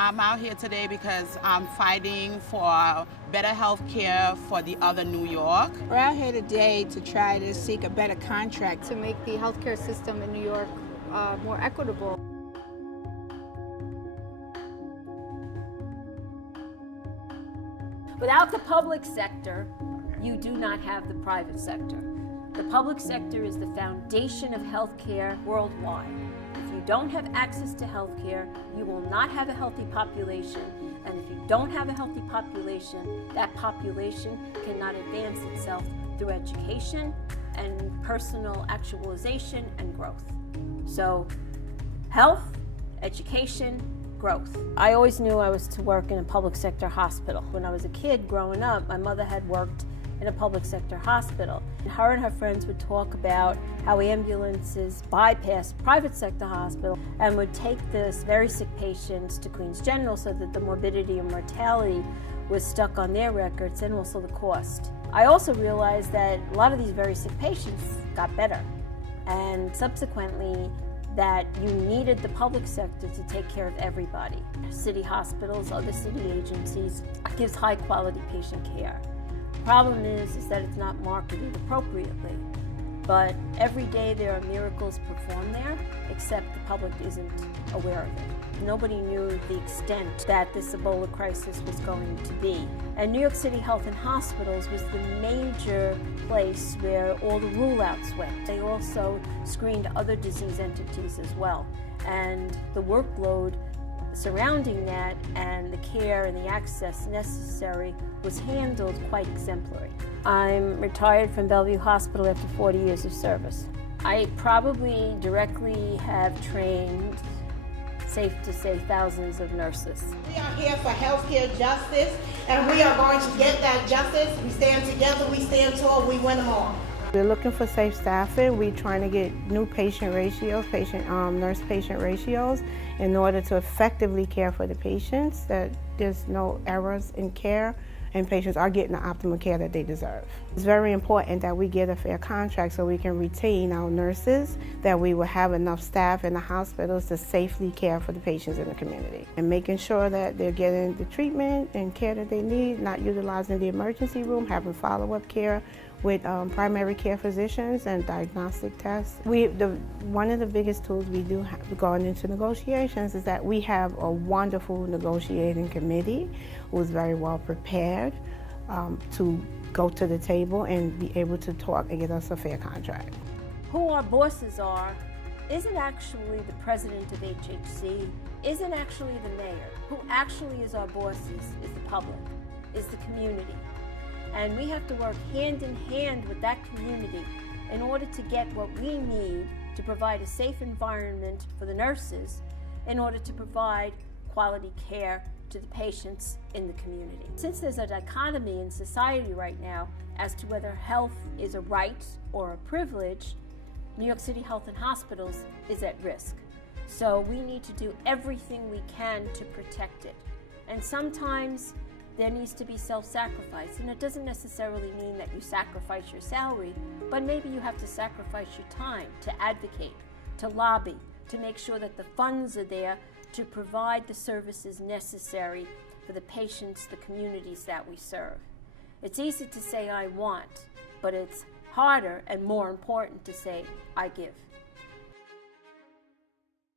I'm out here today because I'm fighting for better health care for the other New York. We're out here today to try to seek a better contract to make the healthcare system in New York more equitable. Without the public sector, you do not have the private sector. The public sector is the foundation of healthcare worldwide. If you don't have access to healthcare, you will not have a healthy population. And if you don't have a healthy population, that population cannot advance itself through education and personal actualization and growth. So, health, education, growth. I always knew I was to work in a public sector hospital. When I was a kid growing up, my mother had worked in a public sector hospital. Her and her friends would talk about how ambulances bypassed private sector hospital and would take this very sick patients to Queens General so that the morbidity and mortality was stuck on their records and also the cost. I also realized that a lot of these very sick patients got better, and subsequently that you needed the public sector to take care of everybody. City hospitals, other city agencies gives high quality patient care. The problem is that it's not marketed appropriately. But every day there are miracles performed there, except the public isn't aware of it. Nobody knew the extent that this Ebola crisis was going to be. And New York City Health and Hospitals was the major place where all the rule-outs went. They also screened other disease entities as well. And the workload surrounding that and the care and the access necessary was handled quite exemplary. I'm retired from Bellevue Hospital after 40 years of service. I probably directly have trained, safe to say, thousands of nurses. We are here for healthcare justice, and we are going to get that justice. We stand together, we stand tall, we win them all. We're looking for safe staffing. We're trying to get new patient ratios, nurse-patient ratios, in order to effectively care for the patients, that there's no errors in care and patients are getting the optimal care that they deserve. It's very important that we get a fair contract so we can retain our nurses, that we will have enough staff in the hospitals to safely care for the patients in the community, and making sure that they're getting the treatment and care that they need, not utilizing the emergency room, having follow-up care with primary care physicians and diagnostic tests. One of the biggest tools we do have going into negotiations is that we have a wonderful negotiating committee who is very well prepared to go to the table and be able to talk and get us a fair contract. Who our bosses are isn't actually the president of HHC, isn't actually the mayor. Who actually is our bosses is the public, is the community. And we have to work hand in hand with that community in order to get what we need to provide a safe environment for the nurses, in order to provide quality care to the patients in the community. Since there's a dichotomy in society right now as to whether health is a right or a privilege, New York City Health and Hospitals is at risk. So we need to do everything we can to protect it. And sometimes there needs to be self-sacrifice, and it doesn't necessarily mean that you sacrifice your salary, but maybe you have to sacrifice your time to advocate, to lobby, to make sure that the funds are there to provide the services necessary for the patients, the communities that we serve. It's easy to say I want, but it's harder and more important to say I give.